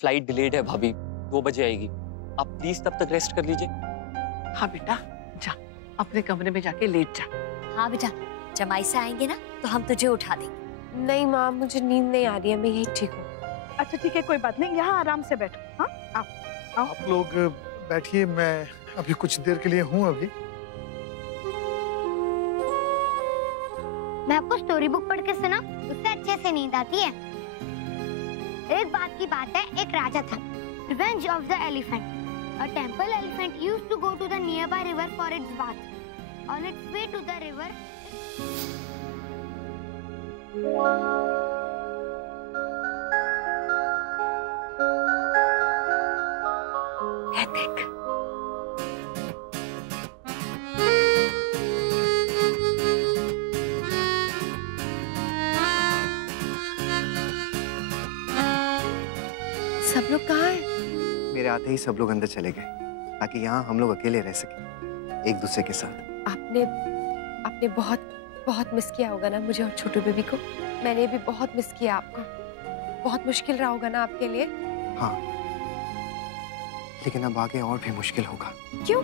Flight delayed है भाभी, 2 बजे आएगी। आप प्लीज तब तक रेस्ट कर लीजिए। हाँ बेटा, जा अपने कमरे में जाके लेट जा। हाँ बेटा, जमाई से आएंगे ना तो हम तुझे उठा देंगे। नहीं माँ, मुझे नींद नहीं आ रही है, मैं यही ठीक हूँ। अच्छा ठीक है, कोई बात नहीं, यहाँ आराम से बैठो। हाँ आओ आओ। आप लोग बैठिए, मैं अभी कुछ देर के लिए हूँ अभी। मैं आपको स्टोरी बुक पढ़ के सुना, उससे अच्छे से नींद आती है। एक बात की बात है, एक राजा था, revenge of the elephant. A temple elephant used to go to the nearby river for its bath. On its way to the river, epic. सब लोग कहाँ हैं? मेरे आते ही सब लोग अंदर चले गए ताकि यहाँ हम लोग अकेले रह सकें एक दूसरे के साथ। आपने बहुत बहुत मिस किया होगा ना मुझे और छोटू बेबी को। मैंने भी बहुत मिस किया आपको। बहुत मुश्किल रहा होगा ना आपके लिए। हाँ, लेकिन अब आगे और भी मुश्किल होगा। क्यों?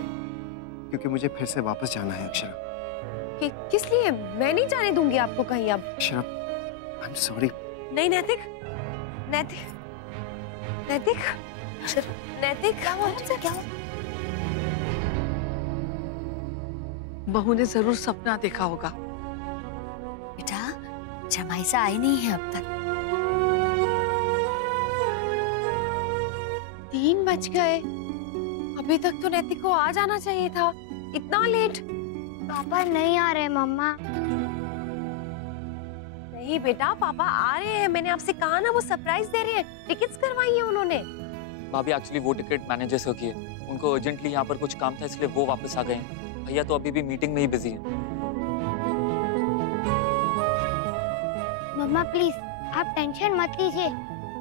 क्योंकि मुझे फिर से वापस जाना है अक्षरा। किस लिए? मैं नहीं जाने दूंगी आपको कहीं अब। Akshara, I am sorry. नहीं नैतिक, नैतिक, नैतिक, नैतिक, क्या हुआ? बहू ने जरूर सपना देखा होगा। बेटा, जमाई से आई नहीं है अब तक। 3 बज गए, अभी तक तो नैतिक को आ जाना चाहिए था। इतना लेट? पापा नहीं आ रहे मम्मा। नहीं बेटा, पापा आ रहे हैं। मैंने आपसे कहा ना, वो सरप्राइज दे रहे हैं। टिकट्स करवाई है उन्होंने। भाभी एक्चुअली वो टिकट मैनेजर से किए, उनको अर्जेंटली यहाँ पर कुछ काम था इसलिए वो वापस आ गए। भैया तो अभी भी मीटिंग में ही बिजी हैं। मम्मा प्लीज आप टेंशन मत लीजिए,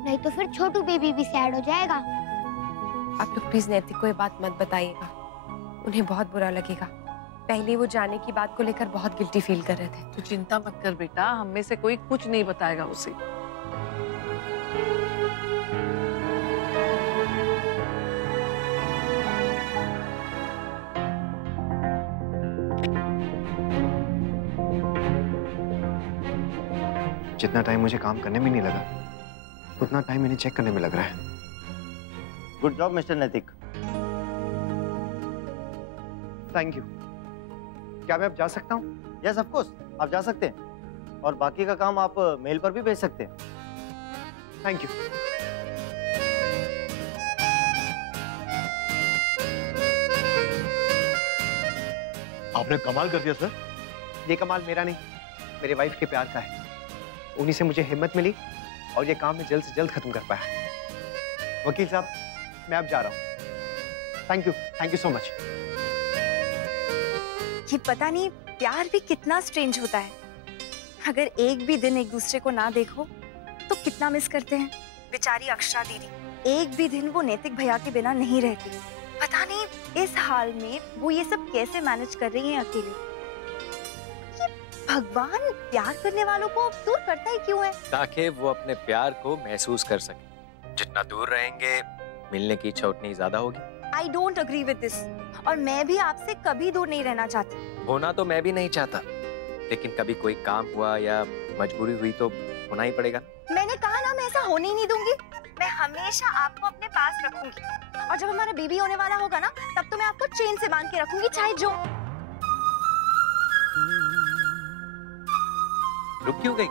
नहीं तो फिर छोटू बेबी भी सैड हो जाएगा। आप लोग प्लीज नैतिक को ये बात मत बताइएगा, उन्हें बहुत बुरा लगेगा। पहले वो जाने की बात को लेकर बहुत गिल्टी फील कर रहे थे। तू चिंता मत कर बेटा, हम में से कोई कुछ नहीं बताएगा उसे। जितना टाइम मुझे काम करने में नहीं लगा, उतना टाइम इन्हें चेक करने में लग रहा है। गुड जॉब मिस्टर नैतिक। Thank you. क्या मैं अब जा सकता हूँ? यस ऑफ कोर्स, आप जा सकते हैं और बाकी का काम आप मेल पर भी भेज सकते हैं। Thank you. आपने कमाल कर दिया सर। ये कमाल मेरा नहीं, मेरे वाइफ के प्यार का है। उन्हीं से मुझे हिम्मत मिली और ये काम मैं जल्द से जल्द खत्म कर पाया। वकील साहब, मैं अब जा रहा हूँ। Thank you so much. ये पता नहीं प्यार भी कितना स्ट्रेंज होता है। अगर एक भी दिन एक दूसरे को ना देखो तो कितना मिस करते हैं। बेचारी अक्षरा दीदी, एक भी दिन वो नैतिक भैया के बिना नहीं रहती। पता नहीं इस हाल में वो ये सब कैसे मैनेज कर रही हैं अकेले। ये भगवान प्यार करने वालों को दूर करता ही क्यों है? ताकि वो अपने प्यार को महसूस कर सके। जितना दूर रहेंगे, मिलने की इच्छा उतनी ज्यादा होगी। I don't agree with this। और मैं भी आपसे कभी दूर नहीं रहना चाहती। होना तो मैं भी नहीं चाहता, लेकिन कभी कोई काम हुआ या मजबूरी हुई तो होना ही पड़ेगा। मैंने कहा ना, मैं ऐसा होने ही नहीं दूंगी। मैं हमेशा आपको अपने पास रखूंगी और जब हमारा बेबी होने वाला होगा ना, तब तो मैं आपको चेन से बांध के रखूंगी, चाहे जो। रुक क्यों गई?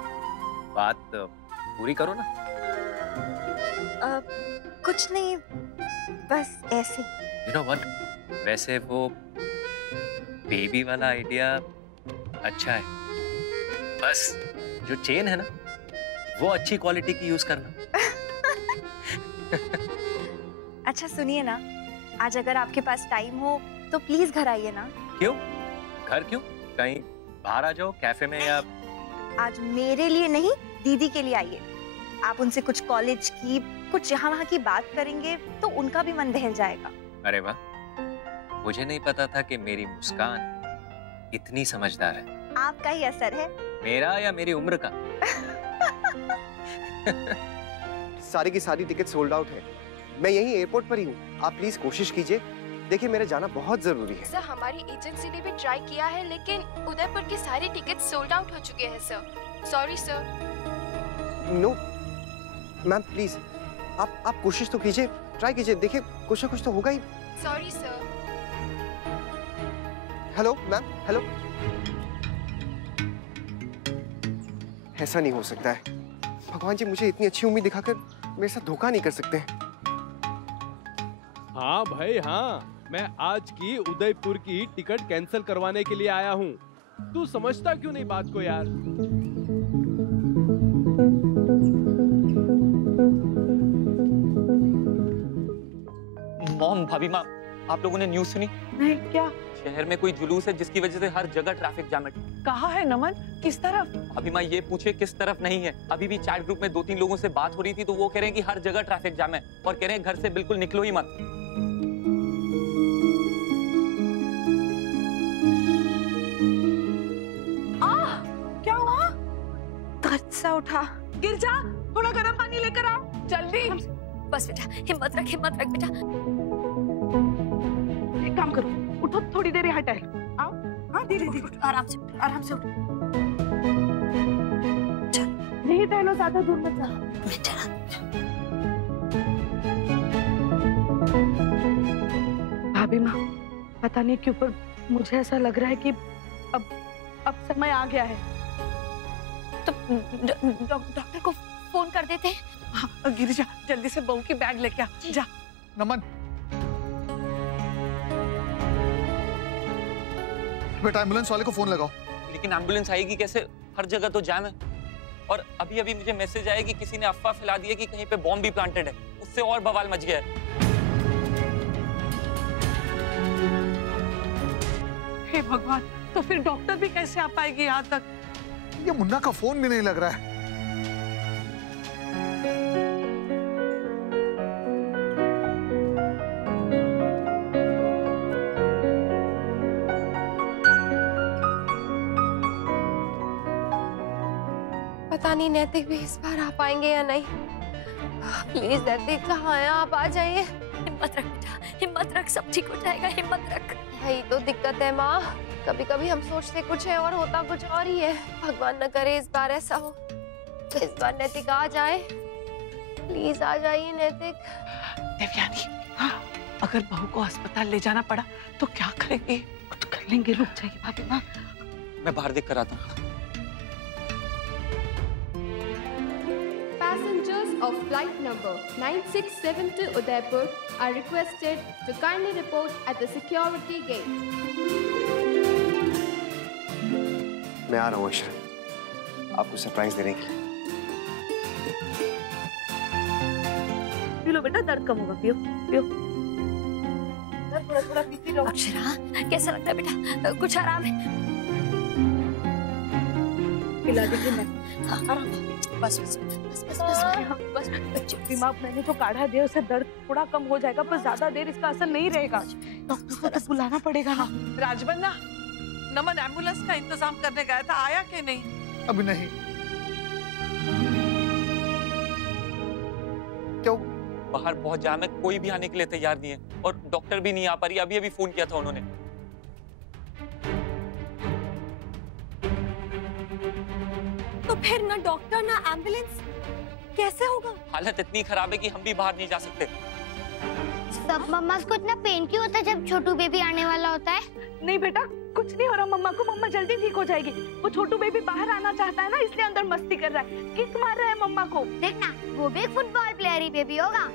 बात पूरी करो ना। कुछ नहीं, बस ऐसे। You know what? वैसे वो बेबी वाला आइडिया अच्छा है, बस जो चेन है ना, वो अच्छी क्वालिटी की यूज करना। अच्छा सुनिए ना, आज अगर आपके पास टाइम हो तो प्लीज घर आइए ना। क्यों? घर क्यों? कहीं बाहर आ जाओ, कैफे में या। आज मेरे लिए नहीं, दीदी के लिए आइए। आप उनसे कुछ कॉलेज की, कुछ यहाँ वहाँ की बात करेंगे तो उनका भी मन बहल जाएगा। अरे वाह, मुझे नहीं पता था कि मेरी मुस्कान इतनी समझदार है। आपका ही असर है। मेरा या मेरी उम्र का? सारी की सारी टिकट सोल्ड आउट है। मैं यहीं एयरपोर्ट पर ही हूँ, आप प्लीज कोशिश कीजिए। देखिए मेरा जाना बहुत जरूरी है। सर हमारी एजेंसी ने भी ट्राई किया है लेकिन उदयपुर की सारी टिकट सोल्ड आउट हो चुके हैं sir. Sorry sir. No ma'am please, आप कोशिश तो कीजिए, ट्राई कीजिए, देखिए कुछ ना कुछ तो होगा ही। Sorry sir. Hello ma'am, hello. ऐसा नहीं हो सकता है। भगवान जी मुझे इतनी अच्छी उम्मीद दिखाकर मेरे साथ धोखा नहीं कर सकते। हाँ भाई हाँ, मैं आज की उदयपुर की टिकट कैंसिल करवाने के लिए आया हूँ। तू समझता क्यों नहीं बात को यार? मॉम, भाभी माँ, आप लोगों ने न्यूज़ सुनी? नहीं, क्या? शहर में कोई जुलूस है जिसकी वजह से हर जगह ट्रैफिक जाम है। कहाँ है नमन? किस तरफ? अभी माँ ये पूछे किस तरफ नहीं है। अभी भी चैट ग्रुप में 2-3 लोगों से बात हो रही थी तो वो कह रहे हैं कि हर जगह ट्रैफिक जाम है और कह रहे हैं घर से बिल्कुल निकलो ही मत। क्या हुआ? दर्द सा उठा। गिर जा, थोड़ा गर्म पानी लेकर आओ जल्दी। बस बेटा, हिम्मत रख बेटा। एक काम करो, उठो, थोड़ी देर यहाँ टहलो। आओ, हाँ धीरे धीरे, आराम से उठ। नहीं टहलो, ज्यादा दूर मत जाओ। भाभी माँ, पता नहीं क्यों पर मुझे ऐसा लग रहा है कि अब समय आ गया है। तो डॉक्टर को फोन कर देते हैं। हाँ, गिरिजा जल्दी से बहू की बैग लेके आ जा। नमन, बेटा एम्बुलेंस वाले को फोन लगाओ। लेकिन एम्बुलेंस आएगी कैसे? हर जगह तो जाम है। और अभी अभी मुझे मैसेज आया कि किसी ने अफवाह फैला दी है कि कहीं पे बॉम्ब भी प्लांटेड है। उससे और बवाल मच गया है। हे भगवान, तो फिर डॉक्टर भी कैसे आ पाएगी यहाँ तक? ये मुन्ना का फोन भी नहीं लग रहा है। पता नहीं नैतिक भी इस बार आ पाएंगे या नहीं। प्लीज नैतिक, कहाँ हैं आप? आ जाइए। हिम्मत रख बेटा, हिम्मत रख, सब ठीक हो जाएगा, हिम्मत रख। यही तो दिक्कत है माँ, कभी कभी हम सोचते कुछ है और होता कुछ और ही है। भगवान न करे इस बार ऐसा हो। तो इस बार नैतिक आ जाए, प्लीज आ जाइए नैतिक। देवयानी, हाँ, अगर बहू को अस्पताल ले जाना पड़ा तो क्या करेंगे? कुछ कर लेंगे, रुक जाइए भाभी माँ। मैं बाहर देख कर आता हूँ। Passengers of flight number 967 to Udaipur are requested to kindly report at the security gate. मैं आ रहा हूँ अक्षर, आपको सरप्राइज देने के लिए। पी लो बेटा, दर्द कम होगा, पियो पियो। थोड़ा थोड़ा पीती रहो। अक्षरा, कैसा लगता है बेटा? कुछ आराम है? पिला दीजिए मैं। हाँ, आराम। बस बस बस बस बस बस। दिमाग मैंने जो काढ़ा दिया उससे दर्द थोड़ा कम हो जाएगा, पर ज्यादा देर इसका असर नहीं रहेगा। डॉक्टर को तो बुलाना पड़ेगा ना। राजबन्ना, नमन एम्बुलेंस का इंतजाम करने गया था, आया कि नहीं? अभी नहीं। क्यों? बाहर बहुत जाम है, कोई भी आने के लिए तैयार नहीं है और डॉक्टर भी नहीं आ पा रही। अभी अभी फोन किया था उन्होंने। तो फिर ना डॉक्टर ना एम्बुलेंस, कैसे होगा? हालत इतनी खराब है कि हम भी बाहर नहीं जा सकते। सब मम्मा को इतना पेन क्यों होता है जब छोटू बेबी आने वाला होता है? नहीं बेटा, कुछ नहीं हो रहा मम्मा को। मम्मा जल्दी ठीक हो जाएगी। वो छोटू बेबी बाहर आना चाहता है ना, इसलिए अंदर मस्ती कर रहा है, किक मार रहा है मम्मा को। देखना, वो भी एक फुटबॉल प्लेयर ही बेबी होगा।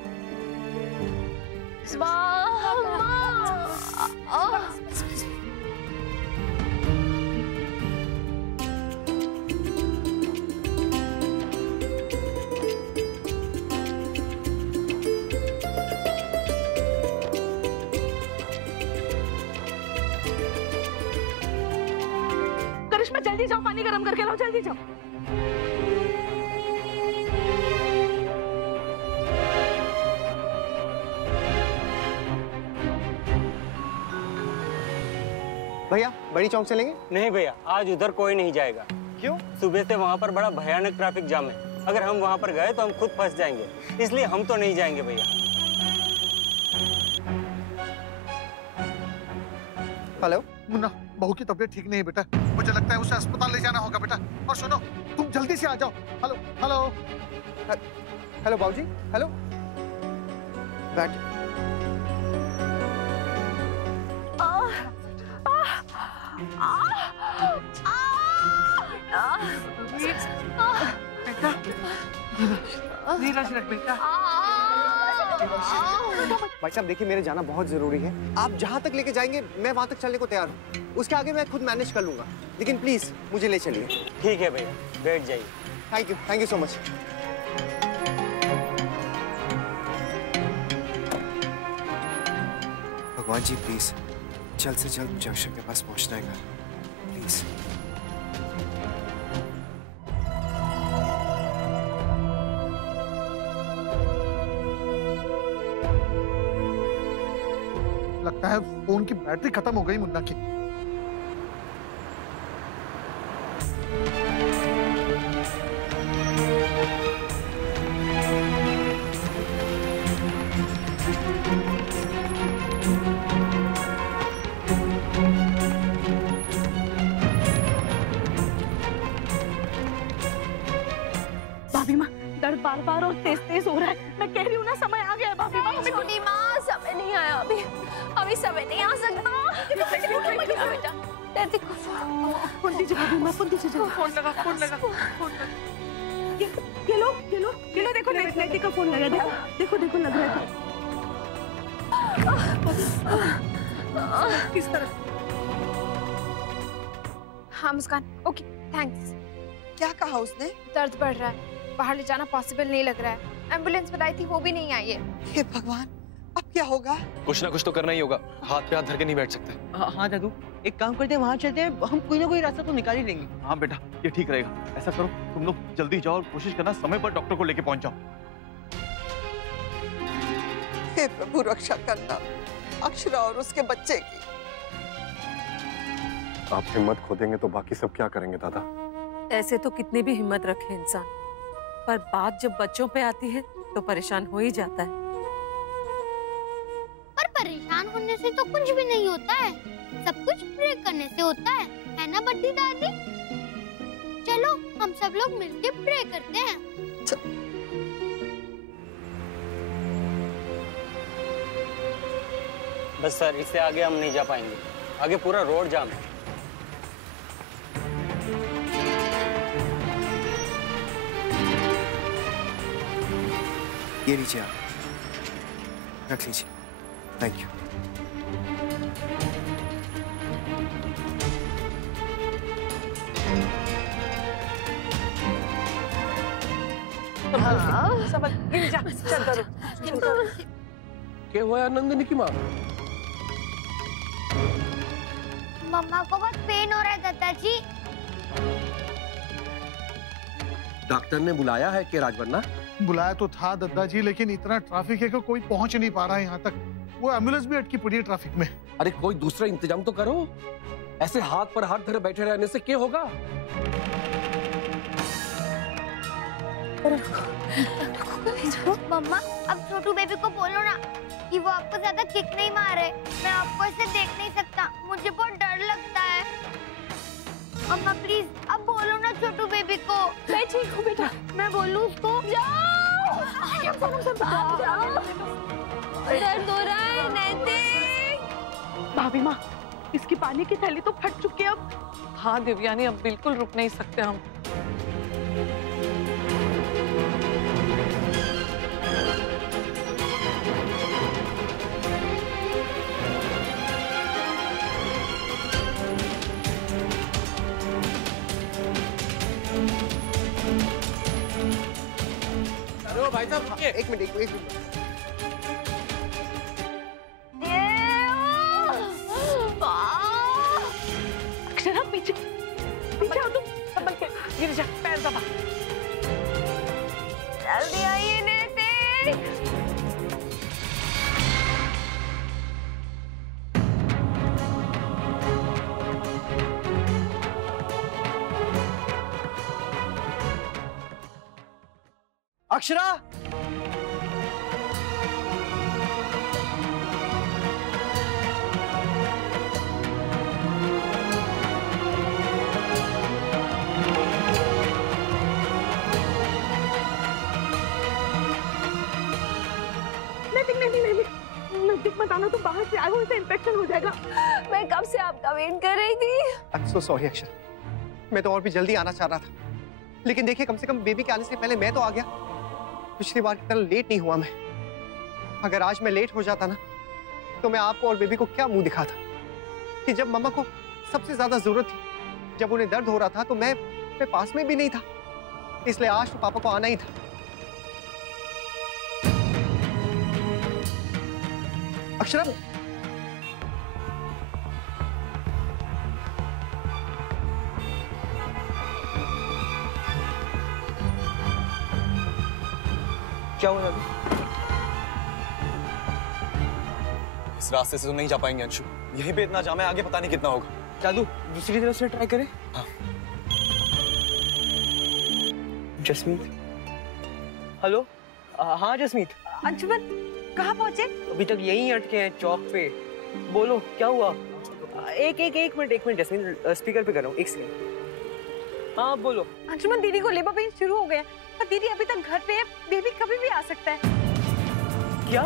करिश्मा जल्दी जाओ, पानी गर्म करके लाओ, जल्दी जाओ। भैया बड़ी चौक चलेंगे? नहीं भैया, आज उधर कोई नहीं जाएगा। क्यों? सुबह से वहाँ पर बड़ा भयानक ट्रैफिक जाम है। अगर हम वहाँ पर गए तो हम खुद फंस जाएंगे, इसलिए हम तो नहीं जाएंगे भैया। हेलो मुन्ना, बहू की तबीयत ठीक नहीं है बेटा, मुझे लगता है उसे अस्पताल ले जाना होगा बेटा। और सुनो, तुम जल्दी से आ जाओ। हेलो हेलो हेलो बाबूजी, हेलो। बैठ। नीरज रख बेटा। भाई साहब देखिए, मेरे जाना बहुत जरूरी है। आप जहाँ तक लेके जाएंगे मैं वहाँ तक चलने को तैयार हूँ। उसके आगे मैं खुद मैनेज कर लूंगा, लेकिन प्लीज मुझे ले चलिए। ठीक है भैया, बैठ जाइए। Thank you so much. भगवान जी प्लीज जल्द से जल्द मुझे अक्षर के पास पहुंचना है, प्लीज। लगता है फोन की बैटरी खत्म हो गई मुन्ना की। भाभी माँ, दर्द बार बार और तेज तेज हो रहा है। मैं कह रही हूँ ना, समय आ गया है भाभी माँ। छोटी माँ, समय नहीं आया अभी समय नहीं आ सकता। बेटा फोन दीजिए भाभी माँ, फोन दीजिए। फोन लगा, फोन लगा, फोन लगा। ये लो, देखो नैतिक का फोन लगा। देखो लग रहा है। किस तरह? हाँ मुस्कान, ओके थैंक्स। क्या कहा उसने? दर्द बढ़ रहा है, बाहर ले जाना पॉसिबल नहीं लग रहा है। एम्बुलेंस बुलाई थी, वो भी नहीं आई है। हे भगवान, अब क्या होगा? कुछ ना कुछ तो करना ही होगा, हाथ पे हाथ धर के नहीं बैठ सकते। हाँ दादू, एक काम करते हैं, वहाँ चलते हैं, हम कोई ना कोई रास्ता तो निकाल ही लेंगे। हाँ बेटा, ये ठीक रहेगा। ऐसा करो, तुम लोग जल्दी जाओ और कोशिश करना समय पर डॉक्टर को लेके पहुंच जाओ। हे प्रभु, रक्षा करना अक्षरा और उसके बच्चे की। आप हिम्मत खो देंगे तो बाकी सब क्या करेंगे दादा? ऐसे तो कितनी भी हिम्मत रखे इंसान, पर बात जब बच्चों पे आती है तो परेशान हो ही जाता है। पर परेशान होने से तो कुछ भी नहीं होता है, सब कुछ प्रे करने से होता है ना बड्डी दादी? चलो हम सब लोग मिलके प्रे करते हैं। बस सर, इससे आगे हम नहीं जा पाएंगे, आगे पूरा रोड जाम है। ये लीजिए, आप रख लीजिए। Thank you. गिर जा, चल करो। क्या हुआ नंदिनी की माँ? मम्मा को बहुत पेन हो रहा है दादाजी। डॉक्टर ने बुलाया है कि राजवन्ना? बुलाया तो था दादाजी, लेकिन इतना ट्रैफिक है कि कोई पहुंच नहीं पा रहा है यहाँ तक। वो एम्बुलेंस भी अटकी पड़ी है ट्रैफिक में। अरे कोई दूसरा इंतजाम तो करो, ऐसे हाथ पर हाथ धरे बैठे रहने से क्या होगा? मम्मा, अब छोटू बेबी को बोलो ना कि वो आपको ज्यादा किक नहीं मारे। मैं आपको ऐसे देख नहीं सकता, मुझे बहुत डर लगता है। मम्मा प्लीज, अब बोलो ना छोटू बेबी को। मैं ठीक हूँ बेटा। मैं बोलूँ उसको? दर्द हो रहा है नैतिक। भाभी माँ, इसकी पानी की थैली तो फट चुकी है अब। हाँ दिव्यानी, अब बिल्कुल रुक नहीं सकते हम। भाई साहब एक मिनट। अक्षरा पीछे आओ तुम, संभल के। गिर जा, पैर दबा। जल्दी आइए नैतिक। अक्षरा! नजदीक मत आना, तुम बाहर से आए हो, इसे इन्फेक्शन हो जाएगा। मैं कब से आपका वेट कर रही थी। I'm so sorry अक्षरा, मैं तो और भी जल्दी आना चाह रहा था, लेकिन देखिए कम से कम बेबी के आने से पहले मैं तो आ गया। पिछली बार की तरह लेट नहीं हुआ मैं। अगर आज मैं लेट हो जाता ना, तो मैं आपको और बेबी को क्या मुंह दिखाता कि जब मम्मा को सबसे ज्यादा जरूरत थी, जब उन्हें दर्द हो रहा था, तो मैं पास में भी नहीं था। इसलिए आज तो पापा को आना ही था। अक्षरा, क्या हुआ अभी? इस रास्ते से तो नहीं जा पाएंगे अंशु, यहीं पे इतना जाम है, आगे पता नहीं कितना होगा। जादू दूसरी तरफ से ट्राई करें। हाँ। जसमीत, हेलो। हाँ जसमीत। अंशुमन कहाँ पहुँचे? अभी तक यहीं अटके हैं चौक पे। बोलो क्या हुआ? एक मिनट जसमीत, स्पीकर पे कर रहा हूँ, एक सेकंड। हाँ बोलो। अंशुमन दीदी को लेबर पेन शुरू हो गया और दीदी अभी तक घर पे है, बेबी कभी भी आ सकता है। क्या?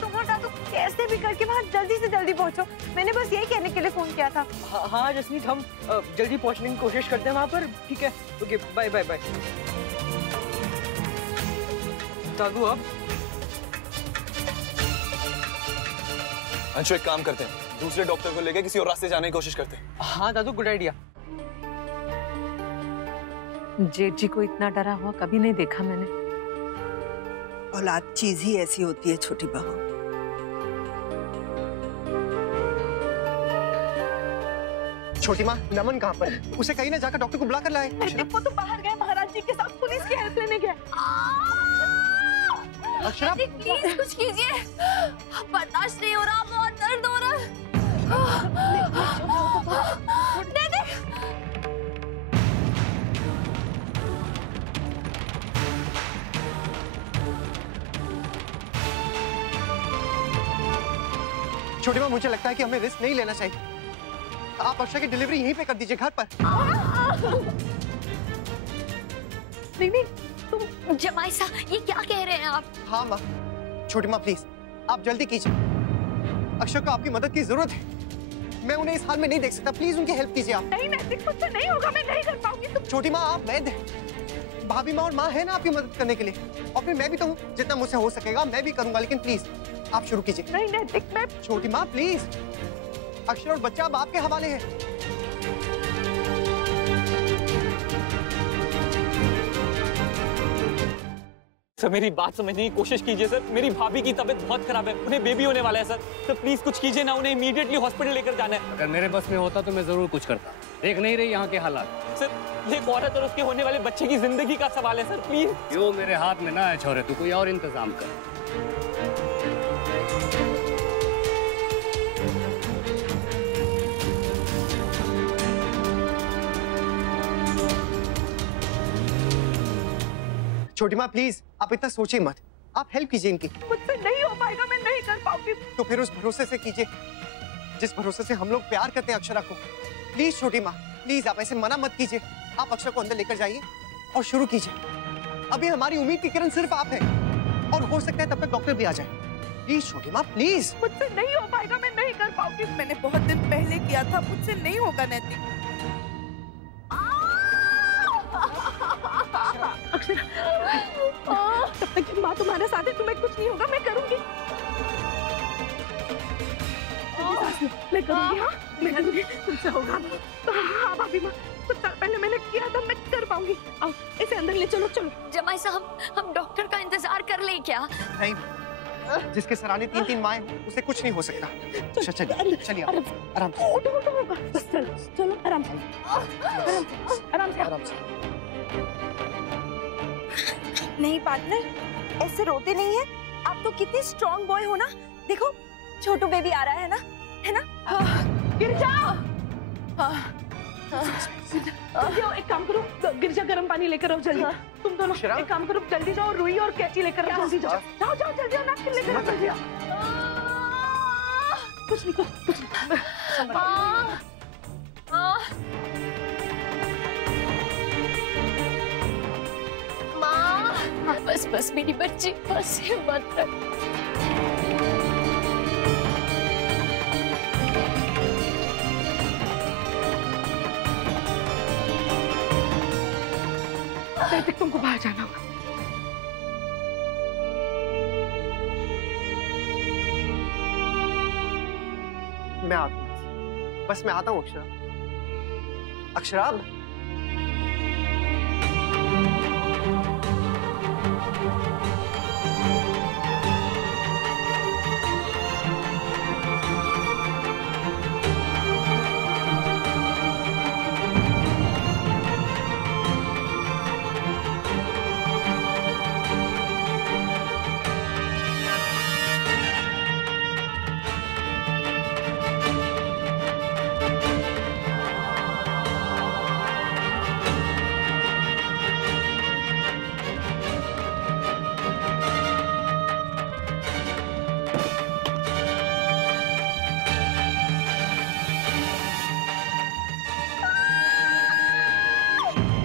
तुम और दादू कैसे भी करके वहाँ जल्दी से जल्दी पहुँचो, मैंने बस यही कहने के लिए फोन किया था। हाँ जसमीत, हम जल्दी पहुँचने की कोशिश करते हैं वहाँ पर। ठीक है, ओके, बाय बाय बाय। दादू अब अंशु एक काम करते हैं, दूसरे डॉक्टर को लेके किसी और रास्ते जाने की कोशिश करते हैं। हाँ दादू, गुड आइडिया। जेठ जी को इतना डरा हुआ कभी नहीं देखा मैंने। औलाद चीज ही ऐसी होती है छोटी बहू। छोटी माँ, नमन कहाँ पर है? उसे कहीं ना जाकर डॉक्टर को बुला कर लाए। वो तो बाहर गए महाराज जी के साथ, पुलिस की हेल्प लेने गए। अक्षरा प्लीज कुछ कीजिए, बर्दाश्त नहीं हो रहा, बहुत दर्द हो रहा है। छोटी माँ, मुझे लगता है कि हमें रिस्क नहीं लेना चाहिए। आप अक्षरा की डिलीवरी यहीं पे कर दीजिए, घर पर। नहीं, तुम जमाई साहब ये क्या कह रहे हैं आप? हाँ माँ, छोटी माँ प्लीज आप जल्दी कीजिए, अक्षर को आपकी मदद की जरूरत है। मैं उन्हें इस हाल में नहीं देख सकता, प्लीज उनकी हेल्प कीजिए आप। नहीं नैतिक, मुझसे नहीं होगा, मैं नहीं कर पाऊंगी। छोटी माँ आप वैद्य हैं, भाभी माँ और माँ है ना आपकी मदद करने के लिए, और फिर मैं भी तो हूँ, जितना मुझसे हो सकेगा मैं भी करूंगा, लेकिन प्लीज आप शुरू कीजिए। नहीं नैतिक, मैं छोटी माँ प्लीज, अक्षर और बच्चा अब आपके हवाले है। सर मेरी बात समझने की कोशिश कीजिए सर, मेरी भाभी की तबीयत बहुत खराब है, उन्हें बेबी होने वाला है सर। तो प्लीज कुछ कीजिए ना, उन्हें इमीडिएटली हॉस्पिटल लेकर जाना है। अगर मेरे बस में होता तो मैं जरूर कुछ करता, देख नहीं रही यहाँ के हालात। सर एक औरत और उसके होने वाले बच्चे की जिंदगी का सवाल है सर, प्लीज। यो मेरे हाथ में ना है छोरे, तू कोई और इंतजाम कर। छोटी माँ प्लीज आप इतना सोचिए मत, आप हेल्प कीजिए इनकी। मुझसे नहीं हो पाएगा, मैं नहीं कर पाऊंगी। तो फिर उस भरोसे से कीजिए जिस भरोसे से हम लोग प्यार करते हैं अक्षरा को। प्लीज छोटी माँ प्लीज आप ऐसे मना मत कीजिए, आप अक्षरा को अंदर लेकर जाइए और शुरू कीजिए। अभी हमारी उम्मीद की किरण सिर्फ आप है, और हो सकता है तब तक डॉक्टर भी आ जाए। प्लीज छोटी माँ प्लीज। मुझसे नहीं हो पाएगा, मैं नहीं कर पाऊंगी। मैंने बहुत दिन पहले किया था, मुझसे नहीं होगा नैतिक। अक्षरा, तब तक माँ तुम्हारे साथ है, तुम्हें कुछ नहीं होगा, मैं करूंगी। मैं करूंगी, हाँ मैं करूंगी, तुमसे होगा। हाँ भाभी माँ, कुछ साल पहले मैंने किया था, मैं कर पाऊंगी। आओ इसे अंदर ले चलो। चलो जमाई साहब, हम डॉक्टर का इंतजार कर ले क्या? नहीं, जिसके सराहने 3-3 माएं उसे कुछ नहीं हो सकता। चलिए चलिए आराम से। उठो होगा, बस चलो चलो आराम से, आराम से। नहीं पार्टनर, ऐसे रोते नहीं है, आप तो कितने स्ट्रॉन्ग बॉय हो ना। देखो छोटू बेबी आ रहा है ना, है ना? गिर जाओ। जल्दी आओ, एक काम करो, गिरजा गर्म पानी लेकर आओ जल्दी। तुम दोनों एक काम करो, जल्दी जाओ, रुई और कैची लेकर आओ, जल्दी जाओ, जाओ जाओ जल्दी आओ, नैपकिन लेकर आओ, जल्दी आओ। कुछ नहीं, कुछ नहीं। माँ, बस बस मेरी बच्ची, बस हिम्मत रख। तुमको बाहर जाना होगा। मैं आता हूँ, बस मैं आता हूँ अक्षरा। अक्षरा,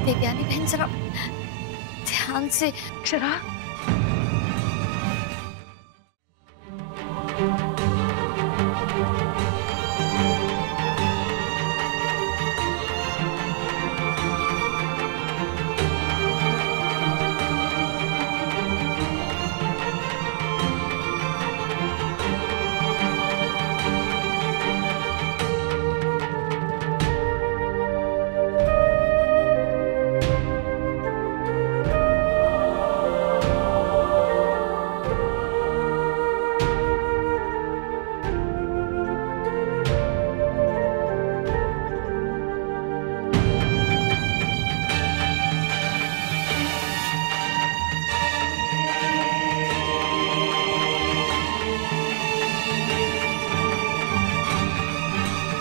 देवयानी बहन जरा ध्यान से। अक्षरा,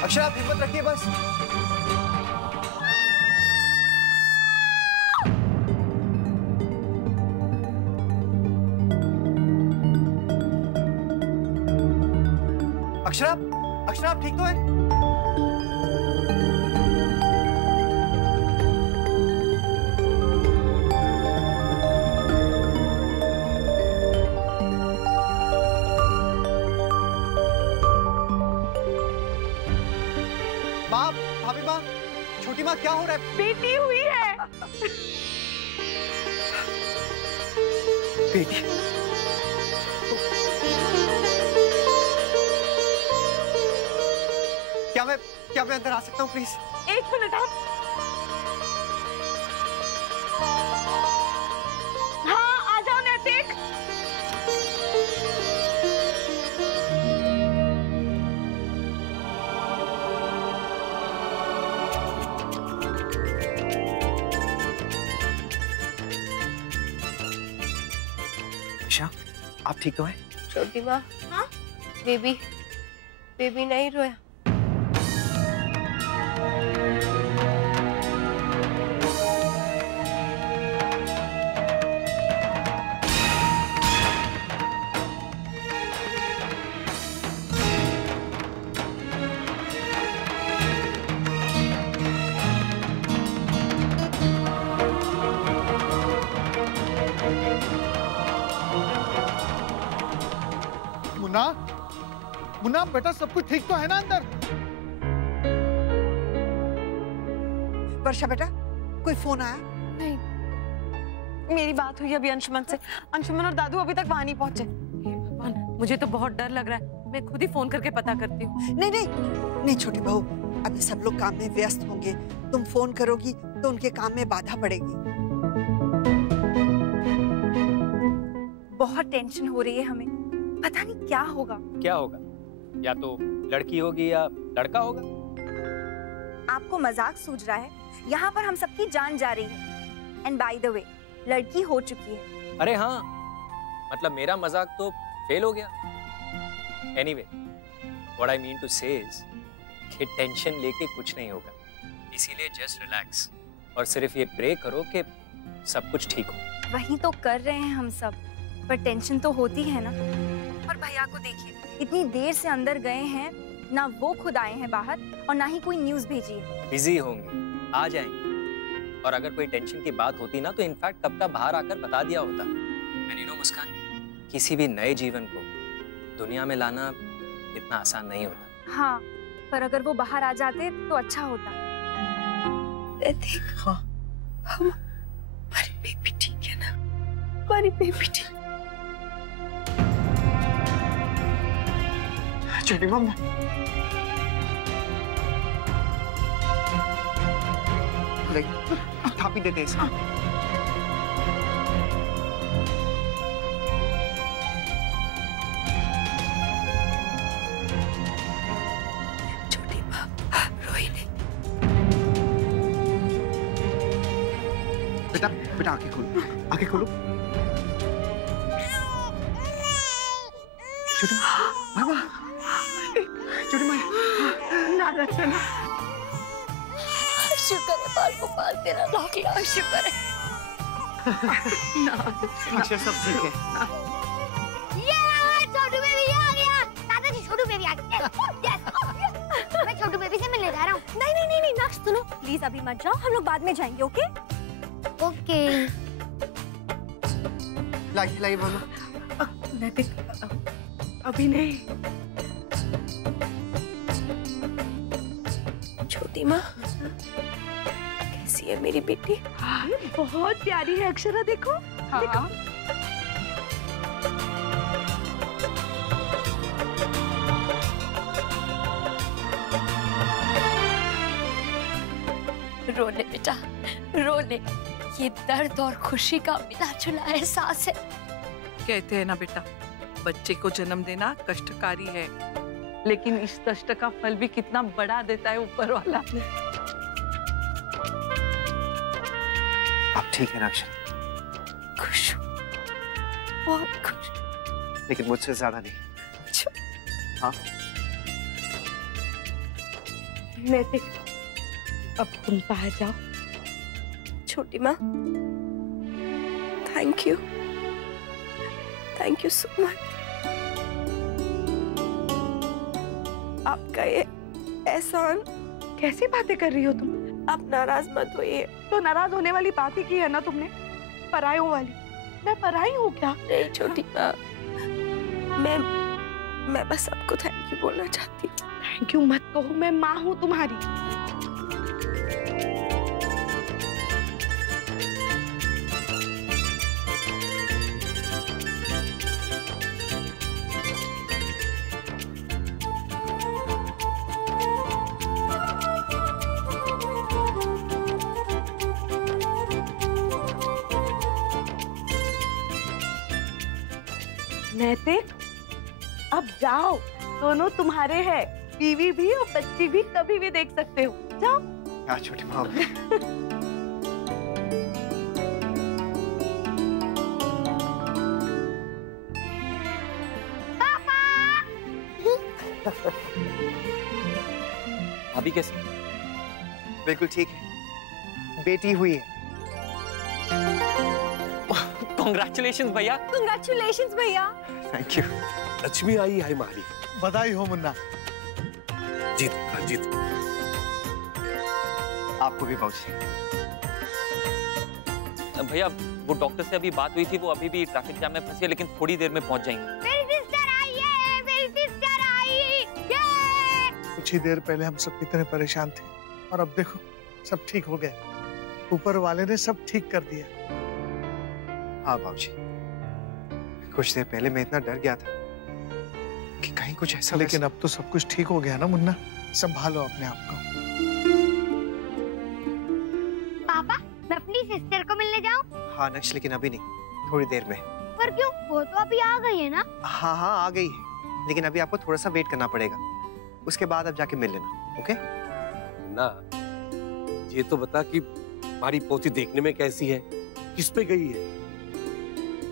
अक्षरा आप हिम्मत रखिए बस। अक्षरा, अक्षरा आप ठीक तो है? माँ, भाभी माँ, छोटी माँ क्या हो रहा है? बेटी हुई है। बेटी? क्या मैं अंदर आ सकता हूँ प्लीज? एक मिनट आप। हाँ आ जाओ नैतिक। ईशा, आप ठीक तो हैं? छोटी माँ, हाँ? बेबी नहीं रोया। मुन्ना, मुन्ना बेटा सब कुछ ठीक तो है ना अंदर? वर्षा बेटा, कोई फोन आया? नहीं, मेरी बात हुई अभी अंशुमन से। अंशुमन और दादू अभी तक वहां नहीं पहुंचे। भगवान, मुझे तो बहुत डर लग रहा है। मैं खुद ही फोन करके पता करती हूँ। नहीं नहीं नहीं छोटी बहू, अभी सब लोग काम में व्यस्त होंगे। तुम फोन करोगी तो उनके काम में बाधा पड़ेगी। बहुत टेंशन हो रही है हमें, पता नहीं क्या होगा। क्या होगा? या तो लड़की होगी या लड़का होगा। आपको मजाक सूझ रहा है? यहाँ पर हम सबकी जान जा रही है। एंड बाय द वे, लड़की हो चुकी है। अरे हाँ, मतलब मेरा मजाक तो फेल हो गया। Anyway, what I mean to say is कि टेंशन लेके कुछ नहीं होगा। इसीलिए जस्ट रिलैक्स और सिर्फ ये प्रे करो कि सब कुछ ठीक हो। वही तो कर रहे हैं हम सब, पर टेंशन तो होती है ना। और भैया को देखिए, इतनी देर से अंदर गए हैं, ना वो खुद आए हैं बाहर और ना ही कोई न्यूज़ भेजी है। बिजी होंगे, आ जाएंगे। और अगर कोई टेंशन की बात होती ना तो इनफैक्ट कब का बाहर आकर बता दिया होता। एंड यू नो मुस्कान, किसी भी नए जीवन को दुनिया में लाना इतना आसान नहीं होता। हाँ, पर अगर वो बाहर आ जाते तो अच्छा होता। हाँ, हमारी बेबी ठीक है ना? हमारी बेबी ठीक। छोटी मम्मा, थापी देते इसमें। छोटी माँ रोई नहीं। बेटा बेटा आंखें खोलो, आंखें खोलो। छोटी मामा, छोटी माँ, ना रचना, शुक्र है बाल गोपाल तेरा लाख लाख शुक्र है। अक्षर सब ठीक है। ये छोटू बेबी आ गया। दादाजी छोटू बेबी आ गया। यस, मैं छोटू बेबी से मिलने जा रहा हूँ। नहीं नक्श सुनो, प्लीज अभी मत जाओ, हम लोग बाद में जाएंगे। Okay okay. लाइए बोलो। अभी नहीं। छोटी माँ कैसी है मेरी बेटी? बहुत प्यारी है अक्षरा, देखो। हाँ। देखो। रोने बेटा रोने, ये दर्द और खुशी का मिला जुला एहसास है। कहते हैं ना बेटा, बच्चे को जन्म देना कष्टकारी है, लेकिन इस कष्ट का फल भी कितना बड़ा देता है ऊपर वाला। आप ठीक है ना अक्षर? खुश हूँ, बहुत खुश। लेकिन मुझसे ज्यादा नहीं। हाँ? नैतिक, अब तुम बाहर जाओ। छोटी माँ, थैंक यू सो मच। आपका ये एहसान। कैसी बातें कर रही हो तुम? आप नाराज मत होइए। तो नाराज होने वाली बात ही की है ना तुमने, परायों वाली। मैं पराई हूँ क्या? नहीं छोटी माँ, मैं बस आपको थैंक यू बोलना चाहती हूँ। थैंक यू मत कहो, मैं माँ हूँ तुम्हारी। नैतिक, अब जाओ, दोनों तुम्हारे हैं, बीवी भी और बच्ची भी कभी भी देख सकते हो। जाओ। क्या छोटी माँ? अभी कैसे? बिल्कुल ठीक है, बेटी हुई है। Congratulations भैया। Congratulations भैया। Thank you। लक्ष्मी आई है हमारी। बधाई हो मुन्ना। जीत। आपको भी बाबूजी। भैया वो डॉक्टर से अभी बात हुई थी, वो अभी भी ट्रैफिक जाम में फंसी है, लेकिन थोड़ी देर में पहुंच जाएंगे। मेरी सिस्टर आई है, मेरी सिस्टर आई। कुछ ही देर पहले हम सब कितने परेशान थे और अब देखो सब ठीक हो गए। ऊपर वाले ने सब ठीक कर दिया। हाँ बाबूजी, कुछ देर पहले मैं इतना डर गया था कि कहीं कुछ ऐसा। लेकिन अब तो सब कुछ ठीक हो गया ना मुन्ना, संभालो अपने आप को। पापा, मैं अपनी सिस्टर को मिलने जाऊं? हाँ नक्श, लेकिन अभी नहीं, थोड़ी देर में। पर क्यों? वो तो अभी आ गई है ना? हाँ आ गई है, लेकिन अभी आपको थोड़ा सा वेट करना पड़ेगा, उसके बाद आप जाके मिल लेना। ओके ना, ये तो बता कि हमारी पोती देखने में कैसी है, किस पे गई है?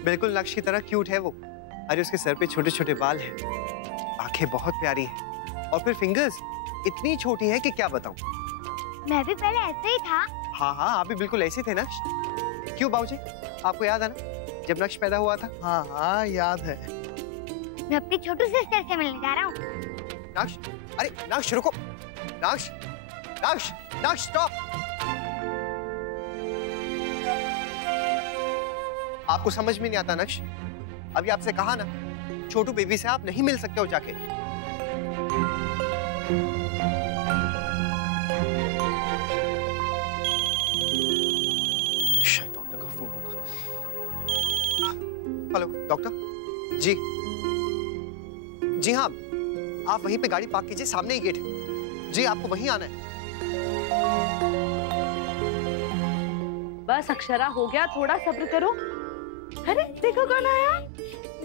बिल्कुल नक्श की तरह क्यूट है वो। अरे उसके सर पे छोटे छोटे बाल हैं, आंखें बहुत प्यारी हैं, और फिर फिंगर्स इतनी छोटी हैं कि क्या बताऊं। मैं भी पहले ऐसे ही था। हाँ हाँ, आप भी बिल्कुल ऐसे थे नक्श। क्यों बाबूजी, आपको याद है ना जब नक्श पैदा हुआ था? हाँ हाँ याद है। मैं अपनी छोटू सिस्टर से मिलने जा रहा हूँ। नक्श, अरे नक्श रुको, नक्श नक्श नक्श स्टॉप। आपको समझ में नहीं आता नक्श? अभी आपसे कहा ना, छोटू बेबी से आप नहीं मिल सकते हो जाके। शायद डॉक्टर का फोन होगा। हेलो डॉक्टर जी। जी हाँ, आप वहीं पे गाड़ी पार्क कीजिए, सामने ही गेट है जी, आपको वहीं आना है। बस अक्षरा, हो गया, थोड़ा सब्र करो। अरे देखो कौन आया।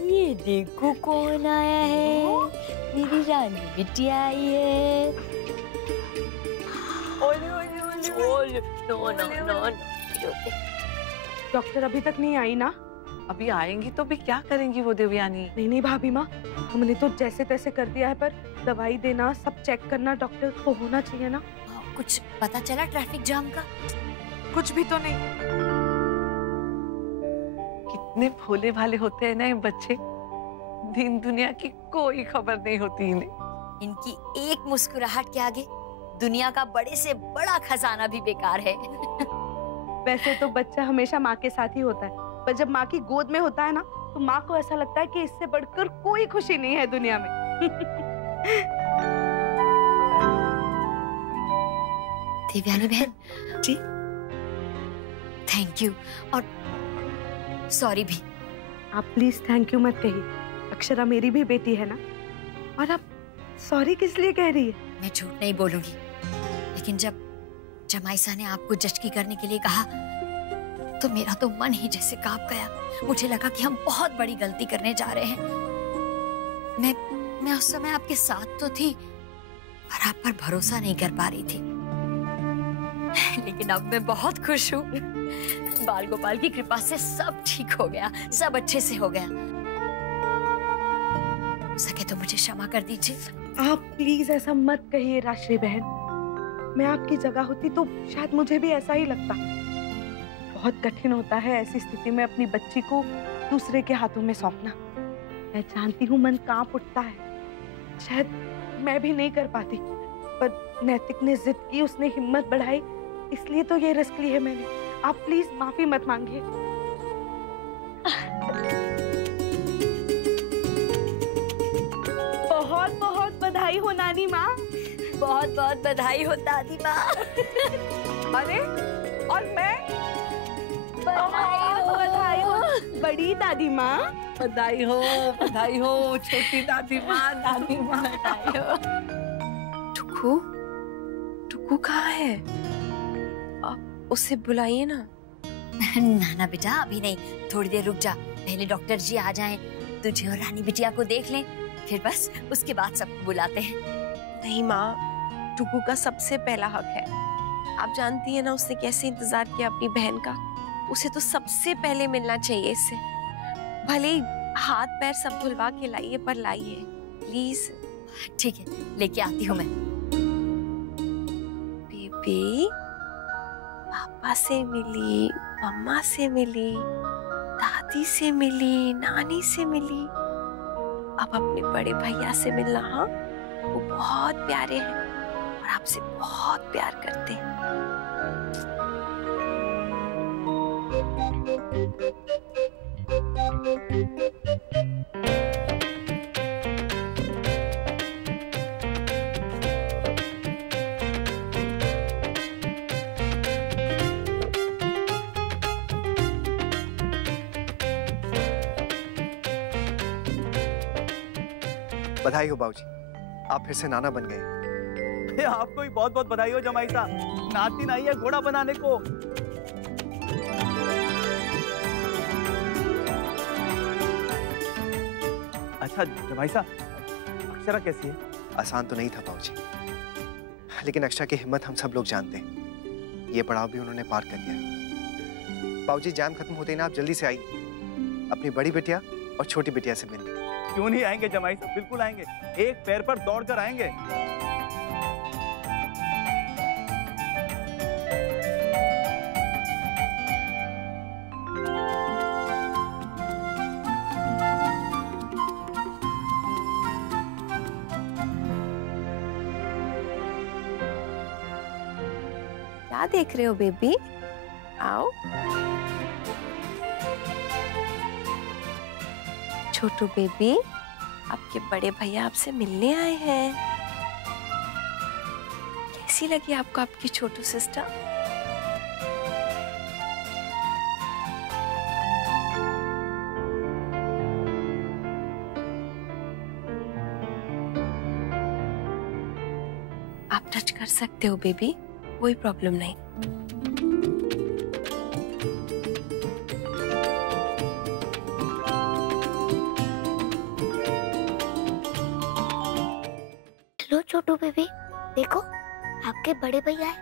ये देखो कौन आया है, मेरी रानी बिटिया आई है। डॉक्टर अभी तक नहीं आई ना? अभी आएंगी तो भी क्या करेंगी वो देवयानी? नहीं भाभी माँ, हमने तो जैसे तैसे कर दिया है, पर दवाई देना, सब चेक करना डॉक्टर को होना चाहिए ना। कुछ पता चला ट्रैफिक जाम का? कुछ भी तो नहीं। कितने भोले भाले होते हैं ना ये बच्चे, दिन दुनिया की कोई खबर नहीं होती इन्हें। इनकी एक मुस्कुराहट के आगे दुनिया का बड़े से बड़ा खजाना भी बेकार है। वैसे तो बच्चा हमेशा माँ के साथ ही होता है, पर जब माँ की गोद में होता है ना, तो माँ को ऐसा लगता है कि इससे बढ़कर कोई खुशी नहीं है दुनिया में। देवयानी बहन जी, थैंक यू और सॉरी भी। आप प्लीज थैंक यू मत कहिए, अक्षरा मेरी भी बेटी है ना। और आप सॉरी किस लिए कह रही है? मैं झूठ नहीं बोलूंगी, लेकिन जब जमाइसा ने आपको जचकी करने के लिए कहा तो मेरा तो मन ही जैसे कांप गया। मुझे लगा कि हम बहुत बड़ी गलती करने जा रहे हैं। मैं उस समय आपके साथ तो थी, पर आप पर भरोसा नहीं कर पा रही थी। लेकिन अब मैं बहुत खुश हूँ। बाल गोपाल की कृपा से सब ठीक हो गया, सब अच्छे से हो गया। हो सके तो मुझे क्षमा कर दीजिए। आप प्लीज ऐसा मत कहिए राश्री बहन, मैं आपकी जगह होती तो शायद मुझे भी ऐसा ही लगता। बहुत कठिन होता है ऐसी स्थिति में अपनी बच्ची को दूसरे के हाथों में सौंपना। मैं जानती हूँ मन कांप उठता है, शायद मैं भी नहीं कर पाती, पर नैतिक ने जिद की, उसने हिम्मत बढ़ाई, इसलिए तो ये रिस्क ली है मैंने। आप प्लीज माफी मत मांगिए। बहुत बहुत बधाई हो नानी माँ। बहुत बहुत बधाई हो दादी माँ। अरे और मैं? बधाई हो बड़ी दादी माँ। बधाई हो छोटी दादी माँ, दादी माँ। टुकू, टुकू कहाँ है? आप उसे बुलाइए ना। ना बेटा, अभी नहीं, थोड़ी देर रुक जा, पहले डॉक्टर जी आ जाएं, तुझे और रानी बिटिया को देख लें, फिर बस उसके बाद सबको बुलाते हैं। नहीं माँ, टुकू का सबसे पहला हक है। आप जानती है ना उसने कैसे इंतजार किया अपनी बहन का। उसे तो सबसे पहले मिलना चाहिए इससे। भले ही हाथ पैर सब धुलवा के लाइए, पर लाइए प्लीज। ठीक है, लेके आती हूँ मैं। बेबी, पापा से मिली, मम्मा से मिली, दादी से मिली, नानी से मिली, अब अपने बड़े भैया से मिलना। हाँ, वो बहुत प्यारे हैं और आपसे बहुत प्यार करते हैं। बधाई हो बाबूजी, आप फिर से नाना बन गए। आपको भी बहुत बहुत बधाई हो जमाई साहब, नातिन आई है घोड़ा बनाने को। अच्छा जमाई साहब, अक्षरा कैसी है? आसान तो नहीं था बाबूजी, लेकिन अक्षरा की हिम्मत हम सब लोग जानते हैं। ये पड़ाव भी उन्होंने पार कर लिया। बाबूजी, जैम खत्म होते ही ना आप जल्दी से आइए, अपनी बड़ी बिटिया और छोटी बिटिया से मिलने। क्यों नहीं आएंगे जमाई साहब, बिल्कुल आएंगे, एक पैर पर दौड़ कर आएंगे। क्या देख रहे हो बेबी? आओ। छोटू बेबी, आपके बड़े भैया आपसे मिलने आए हैं। कैसी लगी आपको आपकी छोटू सिस्टर? आप टच कर सकते हो बेबी, कोई प्रॉब्लम नहीं। लो छोटू बेबी, देखो आपके बड़े भैया है,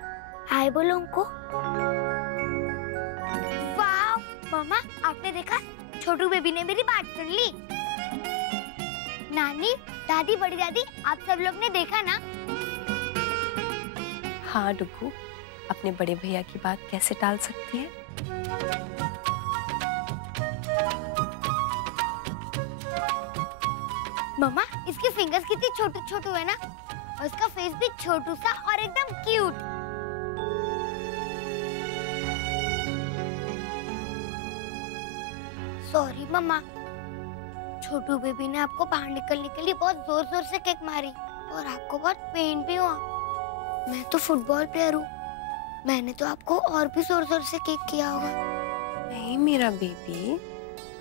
हाय बोलो उनको। वाह मम्मा, आपने देखा छोटू बेबी ने मेरी बात सुन ली। नानी, दादी, बड़ी दादी, आप सब लोग ने देखा ना? हाँ डुगू, अपने बड़े भैया की बात कैसे टाल सकती है? मम्मा, इसके फिंगर्स कितने छोटू छोटू है ना, और इसका फेस भी छोटू सा और एकदम क्यूट। सॉरी मम्मा, छोटू बेबी ने आपको बाहर निकलने के लिए बहुत जोर जोर से किक मारी और आपको बहुत पेन भी हुआ। मैं तो फुटबॉल प्लेयर हूँ, मैंने तो आपको और भी जोर जोर से किक किया होगा। नहीं मेरा बेबी,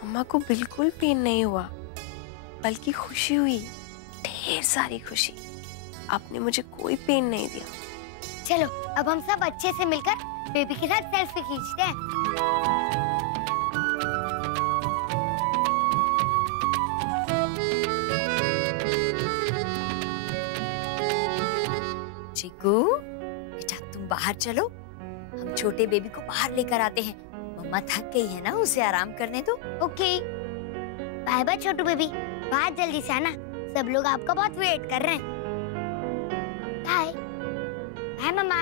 मम्मा को बिल्कुल पेन नहीं हुआ, बल्कि खुशी हुई, ढेर सारी खुशी। आपने मुझे कोई पेन नहीं दिया। चलो अब हम सब अच्छे से मिलकर बेबी के साथ सेल्फी खींचते हैं। चिकू, बेटा तुम बाहर चलो, हम छोटे बेबी को बाहर लेकर आते हैं। मम्मा थक गई है ना, उसे आराम करने दो। ओके, बाय बाय छोटू बेबी, बाहर जल्दी से आना, सब लोग आपका बहुत वेट कर रहे हैं। बाय बाय मम्मा।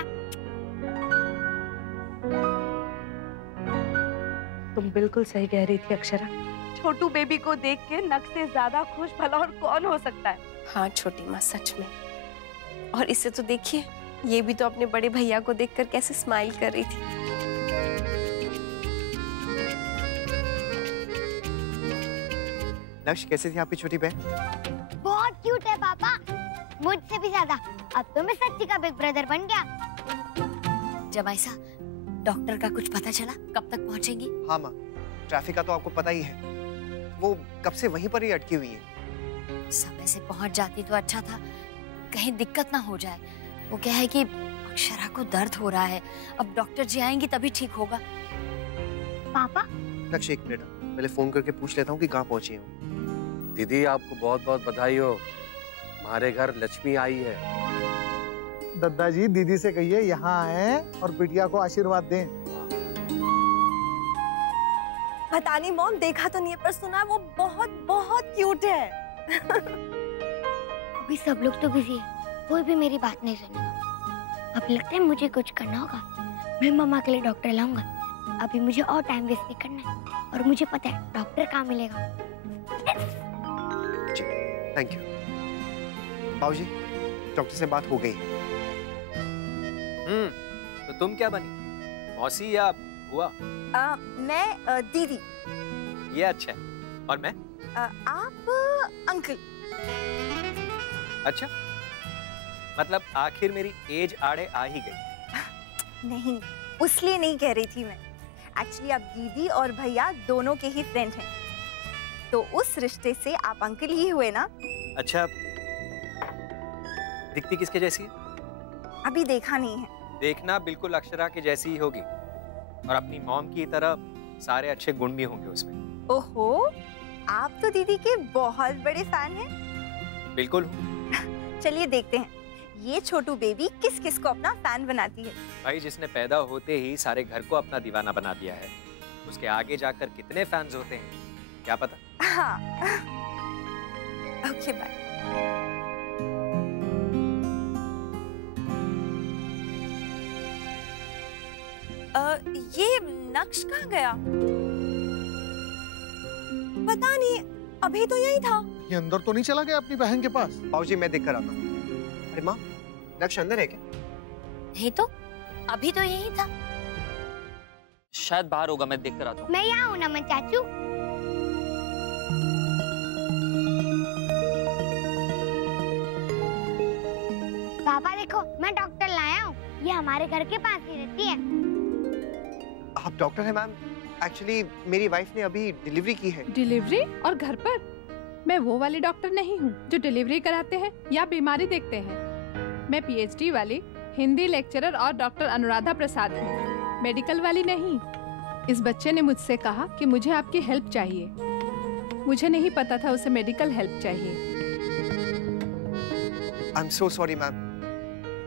तुम बिल्कुल सही कह रही थी अक्षरा, छोटू बेबी को देख के नक से ज्यादा खुश भला और कौन हो सकता है। हाँ छोटी माँ, सच में। और इसे तो देखिए, ये भी तो अपने बड़े भैया को देखकर कैसे स्माइल कर रही थी। नक्श, कैसी थी आपकी छोटी बहन? बहुत क्यूट है पापा, मुझसे भी ज्यादा। अब तो मैं सच्ची का बिग ब्रदर बन गया। जमाईसा, डॉक्टर का कुछ पता चला? कब तक पहुंचेंगी? हाँ माँ, ट्रैफिक का तो आपको पता ही है, वो कब से वहीं पर ही अटकी हुई है। समय से पहुंच जाती तो अच्छा था, कहीं दिक्कत ना हो जाए। वो क्या है कि अक्षरा को दर्द हो रहा है, अब डॉक्टर जी आएंगी तभी ठीक होगा। पापा, नक्श एक मिनट, पहले फोन करके पूछ लेता हूँ कि कहाँ पहुंची हूँ। दीदी आपको बहुत बहुत बधाई हो, हमारे घर लक्ष्मी आई है। दद्दा जी दीदी से कहिए यहाँ आए और बिटिया को आशीर्वाद दें। पता नहीं मॉम, देखा तो नहीं है, पर सुना वो बहुत बहुत क्यूट है। अभी सब लोग तो बिजी है, कोई भी मेरी बात नहीं सुनेगा। अब लगता है मुझे कुछ करना होगा। मैं मम्मा के लिए डॉक्टर लाऊंगा। अभी मुझे और टाइम वेस्ट नहीं करना है, और मुझे पता है डॉक्टर कहाँ मिलेगा। जी, थैंक यू। बाबूजी, डॉक्टर से बात हो गई। तो तुम क्या बनी, मौसी या बुआ? मैं दीदी। ये अच्छा है। और मैं? आप अंकल। अच्छा, मतलब आखिर मेरी एज आड़े आ ही गई। नहीं, उसलिए नहीं कह रही थी मैं। एक्चुअली आप दीदी और भैया दोनों के ही फ्रेंड हैं, तो उस रिश्ते से आप अंकल ही हुए ना। अच्छा, दिखती किसके जैसी है? अभी देखा नहीं है। देखना बिल्कुल अक्षरा के जैसी ही होगी, और अपनी मॉम की तरह सारे अच्छे गुण भी होंगे उसमें। ओहो, आप तो दीदी के बहुत बड़े फैन हैं। बिल्कुल। चलिए देखते हैं ये छोटू बेबी किस किस को अपना फैन बनाती है। भाई, जिसने पैदा होते ही सारे घर को अपना दीवाना बना दिया है, उसके आगे जाकर कितने फैंस होते हैं क्या पता। हाँ। Okay bye. ये नक्श कहाँ गया? पता नहीं, अभी तो यही था। ये अंदर तो नहीं चला गया अपनी बहन के पास? बाबूजी, मैं देख कर आता हूँ। अरे माँ, नक्श अंदर है क्या? नहीं तो अभी तो यही था। शायद बाहर होगा, मैं देख कर आता हूँ। मैं यहाँ हूँ नमन चाचू। पापा देखो, मैं डॉक्टर लाया हूँ। ये हमारे घर के पास ही रहती है। आप डॉक्टर हैं मैम? एक्चुअली मेरी वाइफ ने अभी डिलीवरी की है। डिलीवरी? और घर पर? मैं वो वाली डॉक्टर नहीं हूँ जो डिलीवरी कराते हैं या बीमारी देखते हैं। मैं PhD वाली हिंदी लेक्चरर और डॉक्टर अनुराधा प्रसाद हूँ, मेडिकल वाली नहीं। इस बच्चे ने मुझसे कहा कि मुझे आपकी हेल्प चाहिए। मुझे नहीं पता था उसे मेडिकल हेल्प चाहिए। I am so sorry ma'am.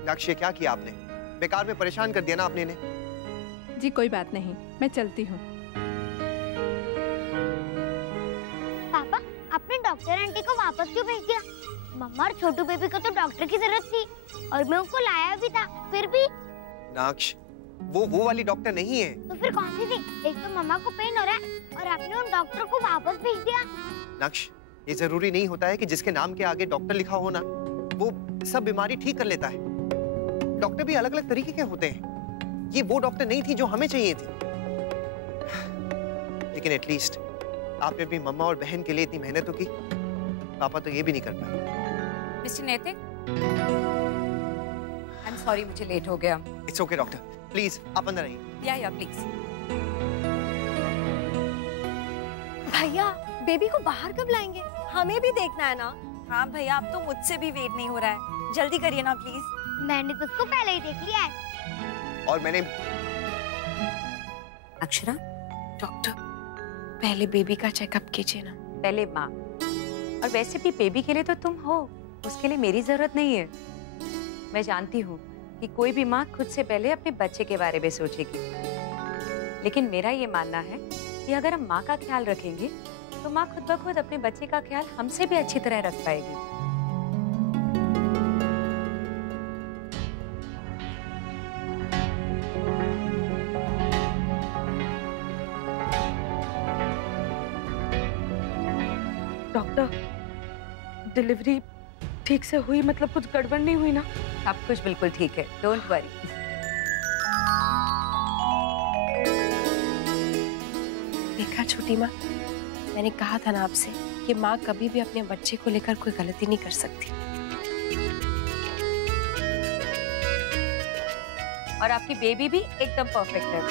लक्ष्य, क्या किया आपने? बेकार में परेशान कर दिया ना आपने इन्हें। जी कोई बात नहीं, मैं चलती हूँ। पापा, आपने डॉक्टर आंटी को वापस क्यों भेज दिया? मम्मा और छोटू बेबी को तो डॉक्टर की जरूरत थी और मैं उनको लाया भी था, फिर भी। नाक्ष, वो वाली डॉक्टर नहीं है। तो फिर कौन सी थी? एक तो मम्मा को पेन हो रहा है और आपने उन डॉक्टर को वापस भेज दिया। नाक्ष, ये जरूरी नहीं होता है कि जिसके नाम के आगे डॉक्टर लिखा हो ना, वो सब बीमारी ठीक कर लेता है। डॉक्टर भी अलग अलग तरीके के होते हैं। ये वो डॉक्टर नहीं थी जो हमें चाहिए थी। लेकिन एटलीस्ट आपने अपनी मम्मा और बहन के लिए इतनी मेहनत तो की। पापा तो ये भी नहीं कर पाए। मिस्टर नैतिक, आई एम सॉरी, मुझे लेट हो गया। इट्स ओके डॉक्टर, प्लीज आप अंदर आइए। या प्लीज। भैया, बेबी को बाहर कब लाएंगे? हमें भी देखना है ना। हाँ भैया, अब तो मुझसे भी वेट नहीं हो रहा है, जल्दी करिए ना प्लीज। मैंने तो उसको पहले ही देख लिया है। और मैंने अक्षरा, डॉक्टर पहले बेबी का चेकअप कीजिए ना। पहले माँ, और वैसे भी बेबी के लिए तो तुम हो, उसके लिए मेरी जरूरत नहीं है। मैं जानती हूँ कि कोई भी माँ खुद से पहले अपने बच्चे के बारे में सोचेगी, लेकिन मेरा ये मानना है कि अगर हम माँ का ख्याल रखेंगे तो माँ खुद ब खुद अपने बच्चे का ख्याल हमसे भी अच्छी तरह रख पाएगी। डॉक्टर, डिलीवरी ठीक से हुई? मतलब कुछ गड़बड़ नहीं हुई ना? सब कुछ बिल्कुल ठीक है, डोंट वरी। देखा छोटी माँ, मैंने कहा था ना आपसे कि माँ कभी भी अपने बच्चे को लेकर कोई गलती नहीं कर सकती। और आपकी बेबी भी एकदम परफेक्ट है।